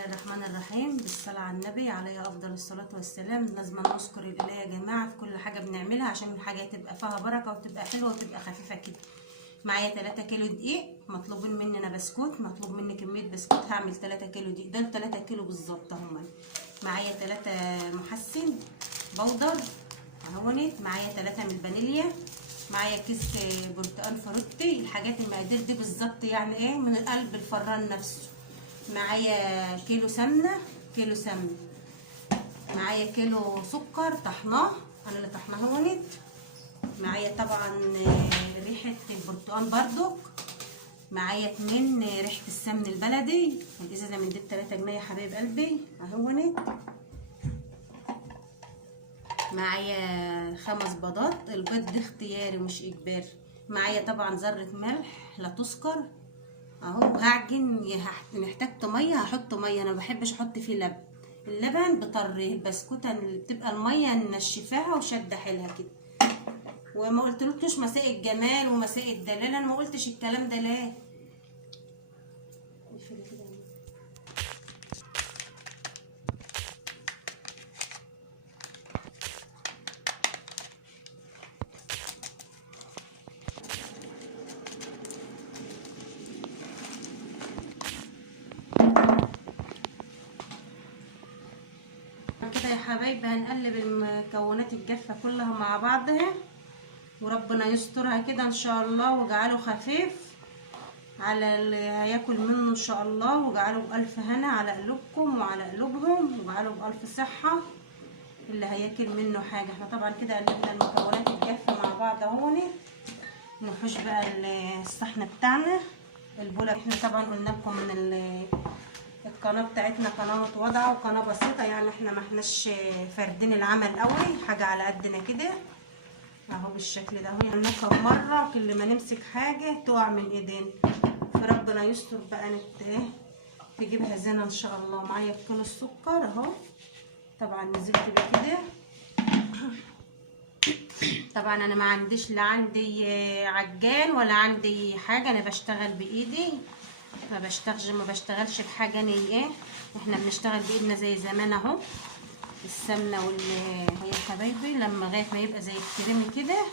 الله الرحمن الرحيم. بالصلاة على النبي عليه أفضل الصلاة والسلام. لازم نشكر الله يا جماعة في كل حاجة بنعملها عشان الحاجة تبقى فيها بركة وتبقى حلوة وتبقى خفيفة كده. معايا 3 كيلو دقيق، مطلوبين مننا بسكوت، مطلوب مني كمية بسكوت. هعمل 3 كيلو دقيق، دول 3 كيلو بالظبط هم. معايا 3 محسن بودر اهونت، معايا 3 من الفانيليا، معايا كيس برتقال فروتي. الحاجات المقادير دي بالظبط يعني ايه من قلب الفران نفسه. معايا كيلو سمنه، معايا كيلو سكر طحناه، انا اللي طحناه هونت. معايا طبعا ريحه البرتقال بردك، معايا 2 ريحه السمن البلدي. الازازه من دي ب3 جنيه يا حبايب قلبي اهونت. معايا 5 بيضات، البيض ده اختياري مش اجباري. معايا طبعا ذره ملح لا تذكر اهو. هعجن، محتاجه ميه هحط ميه، انا ما بحبش احط فيه لبن. اللبن بطريه البسكوته اللي بتبقى الميه نشفاها وشد حيلها كده. وما قلتلكوش مساء الجمال ومساء الدلال، انا ما قلتش الكلام ده ليه. كده يا حبايبي هنقلب المكونات الجافه كلها مع بعضها، وربنا يسترها كده ان شاء الله ويجعله خفيف على اللي هياكل منه ان شاء الله، وجعله بألف هنا على قلوبكم وعلى قلوبهم، وجعله بألف صحه اللي هياكل منه حاجه. احنا طبعا كده قلبنا المكونات الجافه مع بعض اهوني. نحوش بقى الصحن بتاعنا، البوله. احنا طبعا قلنا لكم من القناه بتاعتنا قناه متواضعه وقناه بسيطه، يعني احنا ما احناش فاردين العمل قوي، حاجه على قدنا كده اهو بالشكل ده. اهو نركب مره كل ما نمسك حاجه تقع من ايدينا، فربنا يستر بقى تجيبها زينه ان شاء الله. معايا كيلو السكر اهو، طبعا نزلت بيه كده. طبعا انا ما عنديش، لا عندي عجان ولا عندي حاجه، انا بشتغل بايدي، ما بشتغلش بحاجه انا ايه. احنا بنشتغل بايدنا زي زمان اهو. السمنه هي يا حبايبي لما لغايه ما يبقى زي الكريمي كده،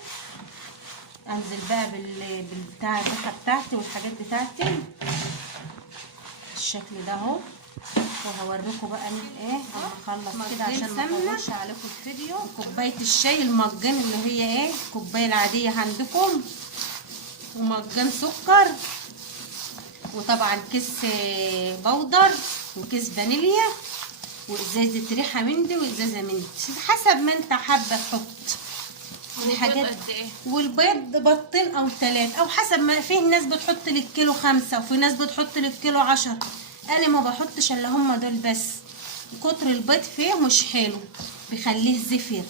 انزل بقى بالبتاع الريحه بتاعتي والحاجات بتاعتي بالشكل ده اهو. وهوريكم بقى ايه اما اخلص كده عشان ما اطولش عليكم الفيديو. كوبايه الشاي المجان اللي هي ايه الكوبايه العاديه عندكم، ومجان سكر، وطبعا كيس بودر، وكيس فانيليا، وازازه ريحه من دي وازازه من دي حسب ما انت حابه تحط الحاجات. والبيض بيضتين او 3 او حسب ما. في ناس بتحط لك كيلو 5 وفي ناس بتحط لك كيلو 10. انا ما بحطش الا هم دول بس. كتر البيض فيه مش حلو، بيخليه زفر،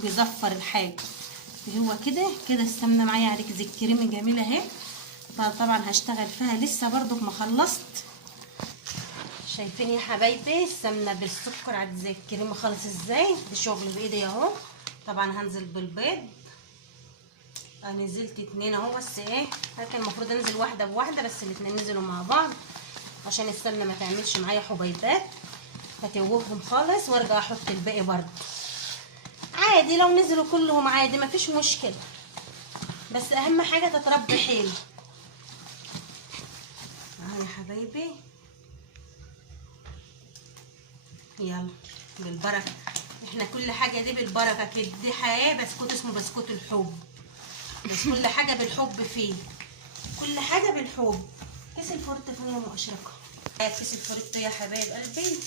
بيزفر الحاجه. هو كده السمنه معايا عليك زي الكريمه جميله اهي. طبعا هشتغل فيها لسه برضك ما خلصت. شايفين يا حبايبي السمنه بالسكر عاد زي الكريمه خالص ازاي. دي شغل بايدي اهو. طبعا هنزل بالبيض، انا نزلت 2 اهو بس ايه، كان المفروض انزل واحده بواحده بس الاتنين نزلوا مع بعض عشان السمنه ما تعملش معايا حبيبات فتوههم خالص، وارجع احط الباقي برضه عادي. لو نزلوا كلهم عادي مفيش مشكله، بس اهم حاجه تتربي حلو اهو يا حبايبي. يلا بالبركه، احنا كل حاجه دي بالبركه كده. دي حياه بسكوت اسمه بسكوت الحب، بس كل حاجه بالحب فيه، كل حاجه بالحب. كيس الفرط فين يا ام اشرقه؟ كيس الفرط يا حبايب قلبي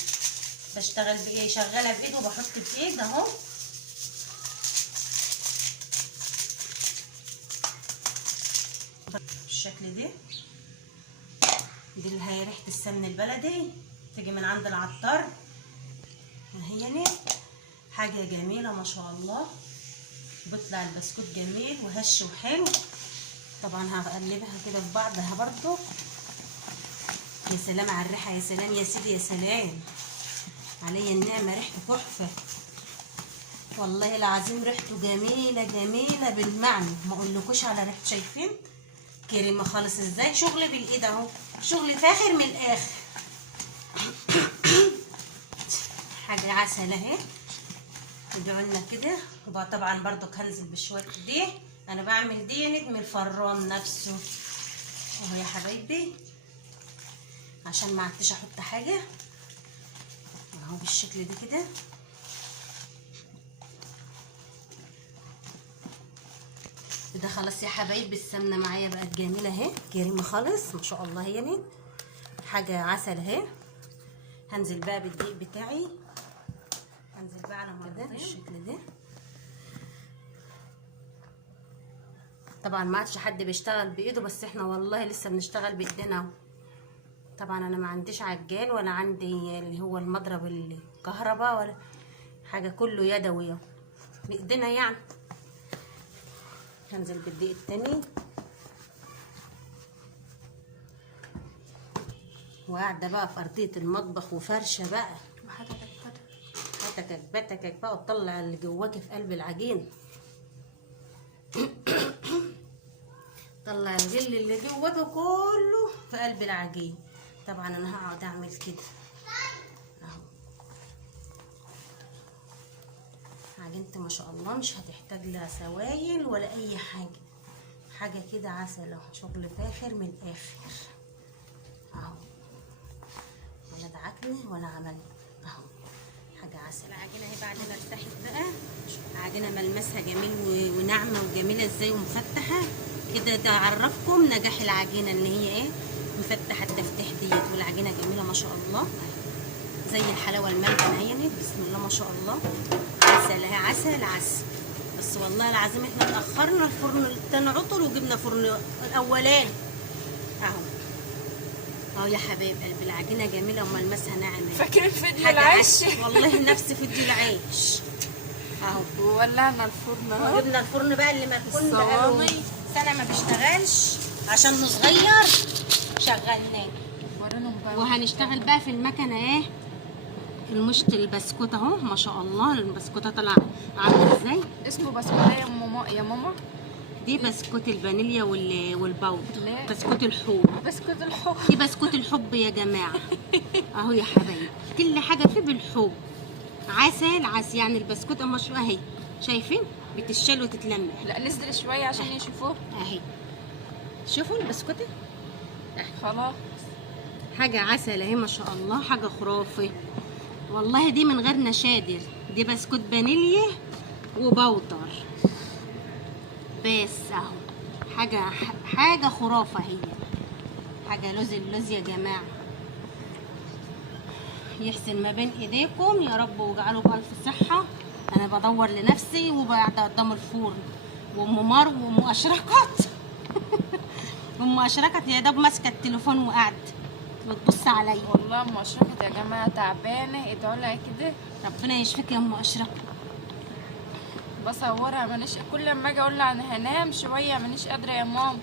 بشتغل بايه، شغاله بايد وبحط بايد اهو. بالشكل ده. دي اللي هي ريحه السمن البلدي تيجي من عند العطار اهي، حاجه جميله ما شاء الله. بيطلع البسكوت جميل وهش وحلو. طبعا هقلبها كده في بعضها برضو. يا سلام على الريحه، يا سلام يا سيدي، يا سلام عليا النعمه، ريحته تحفه والله العظيم. ريحته جميله بالمعنى، ما اقولكوش على ريحته. شايفين كريمه خالص ازاي، شغل بالايد اهو، شغل فاخر من الاخر. عسل اهي ادعوا لنا كده. وبقى طبعا برضو هنزل بشويه دي، انا بعمل دي من الفران نفسه اهو يا حبايبي، عشان ما عدتش احط حاجه اهو بالشكل ده كده. ده خلاص يا حبايبي، السمنه معايا بقت جميله اهي، كريمه خالص ما شاء الله، يعني حاجه عسل اهي. هنزل بقى بالدقيق بتاعي، هنزل بقى على مرتين بالشكل ده. طبعا ما عادش حد بيشتغل بايده، بس احنا والله لسه بنشتغل بايدينا. طبعا انا ما عنديش عجان ولا عندي اللي هو المضرب الكهرباء ولا حاجه، كله يدوي بايدينا يعني. هنزل بالدقيق التاني، وقاعده بقى في ارضيه المطبخ وفرشه بقى حتكك بتكك بقى، وتطلع اللي جواكي في قلب العجين. طلع الغل اللي جواكي كله في قلب العجين. طبعا انا هقعد اعمل كده اهو. عجينتي ما شاء الله مش هتحتاج لا سوائل ولا اي حاجه، حاجه كده عسل اهو، شغل فاخر من الاخر اهو، ولا دعكني ولا عمل اهو، حاجه عسل. العجينه اهي بعد ما ارتاحت بقى، عجينه ملمسها جميل وناعمه وجميله ازاي ومفتحه كده. ده عرفكم نجاح العجينه ان هي ايه، مفتحه التفتيح ديت، والعجينه جميله ما شاء الله زي الحلاوه الملبن اهي، بسم الله ما شاء الله. عسل اهي، عسل عسل. بس والله العظيم احنا اتاخرنا، الفرن التاني عطل وجبنا فرن الاولاني اهو. اهو يا حبايب قلبي، العجينه جميله وملمسها ناعم. فاكر فيديو العيش؟ والله نفس فيديو العيش اهو. ولعنا الفرن اهو، جبنا الفرن بقى اللي مركون بقاله سنه ما بيشتغلش عشان صغير، شغلناه. وهنشتغل بقى في المكنه ايه، في المشط البسكوت اهو ما شاء الله. البسكوته طالعه عامله ازاي، اسمه بسكوت يا ماما يا ماما. دي بسكوت الفانيليا والباودر، بسكوت الحب. بسكوت الحب، دي بسكوت الحب يا جماعه اهو يا حبايبي، كل حاجه فيه بالحب. عسل عسل يعني البسكوت اما شو اهي، شايفين بتشال وتتلمع. لا نزل شويه عشان يشوفوه اهي، شوفوا البسكوته خلاص، حاجه عسل اهي ما شاء الله، حاجه خرافي والله. دي من غير نشادر، دي بسكوت فانيليا وبودر بس اهو، حاجه خرافه، هي حاجه لوز اللوز يا جماعه. يحسن ما بين ايديكم يا رب واجعله بألف صحه. انا بدور لنفسي وقاعده قدام الفرن، وام مار وام اشرقت ام اشرقت يا دوب ماسكه التليفون وقاعده بتبص عليا. والله ام اشرقت يا جماعه تعبانه، ادعوا لها كده ربنا يشفيك يا ام اشرقت. بصورها مانيش، كل ما اجي اقول لها انا هنام شويه مانيش قادره يا ماما،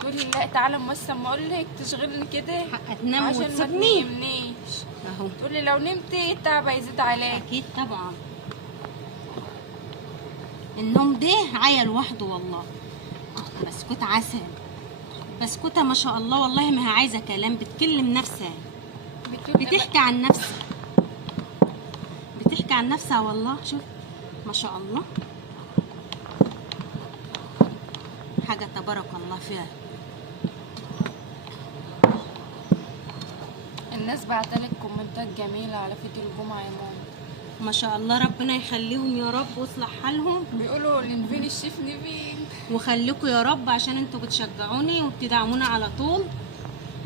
تقول لي لا تعالى بس اما اقول لك تشغلني كده هتنام عشان وتسيبني ما تنيمنيش اهو. تقول لي لو نمت التعب هيزيد عليك. اكيد طبعا، النوم ده عيا لوحده والله. بسكوت عسل، بسكوته ما شاء الله والله ما هي عايزه كلام، بتكلم نفسها، بتحكي عن نفسها، بتحكي عن نفسها والله. شوف ما شاء الله، حاجه تبارك الله فيها. الناس بعتلك كومنتات جميله على فيديو الجمعه يا ماما ما شاء الله، ربنا يخليهم يا رب ويصلح حالهم. بيقولوا لنفين الشيف نيفين، وخليكم يا رب عشان انتوا بتشجعوني وبتدعمونا على طول،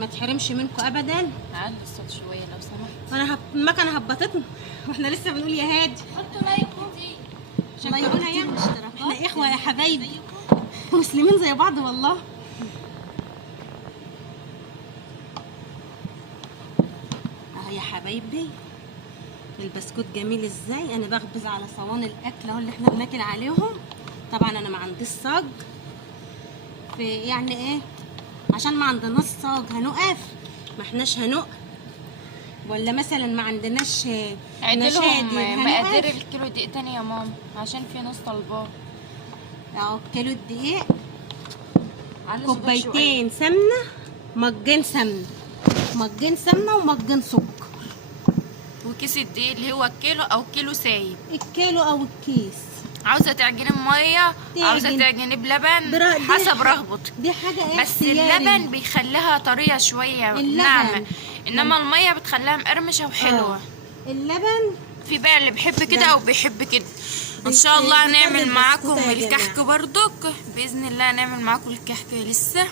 ما تحرمش منكم ابدا. عندي الصوت شويه لو سمحت. انا المكنه هبطتنا واحنا لسه بنقول يا هادي. حطوا لايك كتير، شجعونا يا احنا اخوه يا حبايبي، مسلمين زي بعض والله. اهو يا حبايبي البسكوت جميل ازاي. انا بخبز على صواني الاكل اهو اللي احنا بناكل عليهم. طبعا انا ما عنديش صاج، في يعني ايه، عشان ما عندناش صاج هنقف، ما احناش هنقف، ولا مثلا ما عندناش عدلهم مقادير الكيلو دقيق تاني يا ماما عشان في ناس طالباه. اهو كيلو الدقيق، كوبايتين سمنه، مجين سمنه، مجين سمنه ومجين سكر وكيس الدقيق اللي هو الكيلو او كيلو سايب. الكيلو او الكيس. عاوزه تعجني بميه، عاوزه تعجني بلبن، حسب رغبتك. دي حاجه بس اللبن بيخليها طريه شويه ناعمه، انما الميه بتخليها مقرمشه وحلوه. اللبن في بقى اللي بيحب كده او بيحب كده. ان شاء الله هنعمل معاكم الكحك برضك باذن الله، هنعمل معاكم الكحك لسه،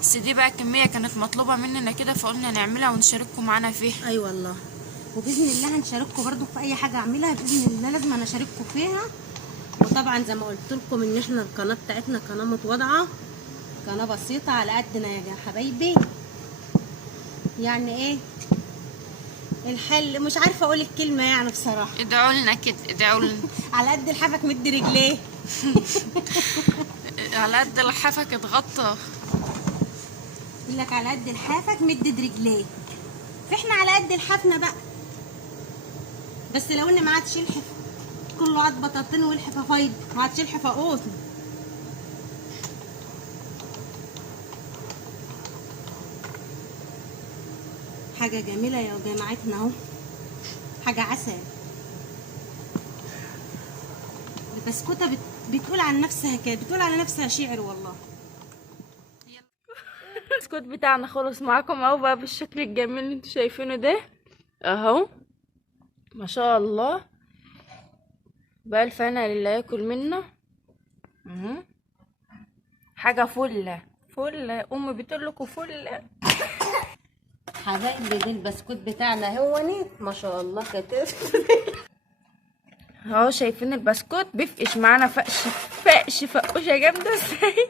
بس دي بقى كميه كانت مطلوبه مننا كده فقلنا نعملها ونشارككم معانا فيها. اي والله، وباذن الله هنشارككم برضو في اي حاجه اعملها باذن الله، لازم انا اشارككم فيها. وطبعا زي ما قلت لكم ان احنا القناه بتاعتنا قناه متواضعه، قناه بسيطه على قدنا يا حبايبي. يعني ايه الحل، مش عارفه اقول الكلمه يعني بصراحه. ادعوا لنا كده، ادعوا لنا. على قد لحافك مد رجليه. على قد لحافك اتغطى. يقول لك على قد لحافك مد رجليه، فاحنا على قد لحافنا بقى. بس لو ان ما عادش يلحف كله عاد بطاطين والحفه فايض، ما عادش يلحف قوطن. حاجه جميله يا جماعتنا اهو، حاجه عسل. البسكوته بتقول عن نفسها كده، بتقول على نفسها شعر والله. البسكوت بتاعنا خلص معاكم اهو بقى بالشكل الجميل اللي انتوا شايفينه ده اهو، ما شاء الله. بألف هنا للي ياكل منه. حاجه فله فله، امي بتقول لكم فله. حبايبي ده البسكوت بتاعنا هو ما شاء الله كتير. اهو شايفين البسكوت بيفقش معانا فقشه جامده ازاي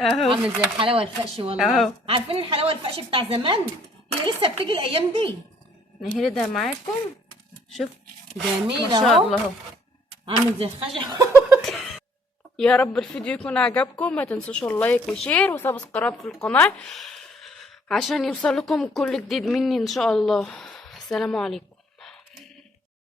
اهو، عامل زي الحلاوه الفقش والله اهو. عارفين الحلاوه الفقش بتاع زمان؟ هي لسه بتيجي الايام دي. نهردها معاكم. شوف جميل ما شاء الله اهو، عامل زي الخشب. يا رب الفيديو يكون عجبكم، ما تنسوش اللايك وشير وسبسكرايب في القناه عشان يوصلكم كل جديد مني ان شاء الله. السلام عليكم.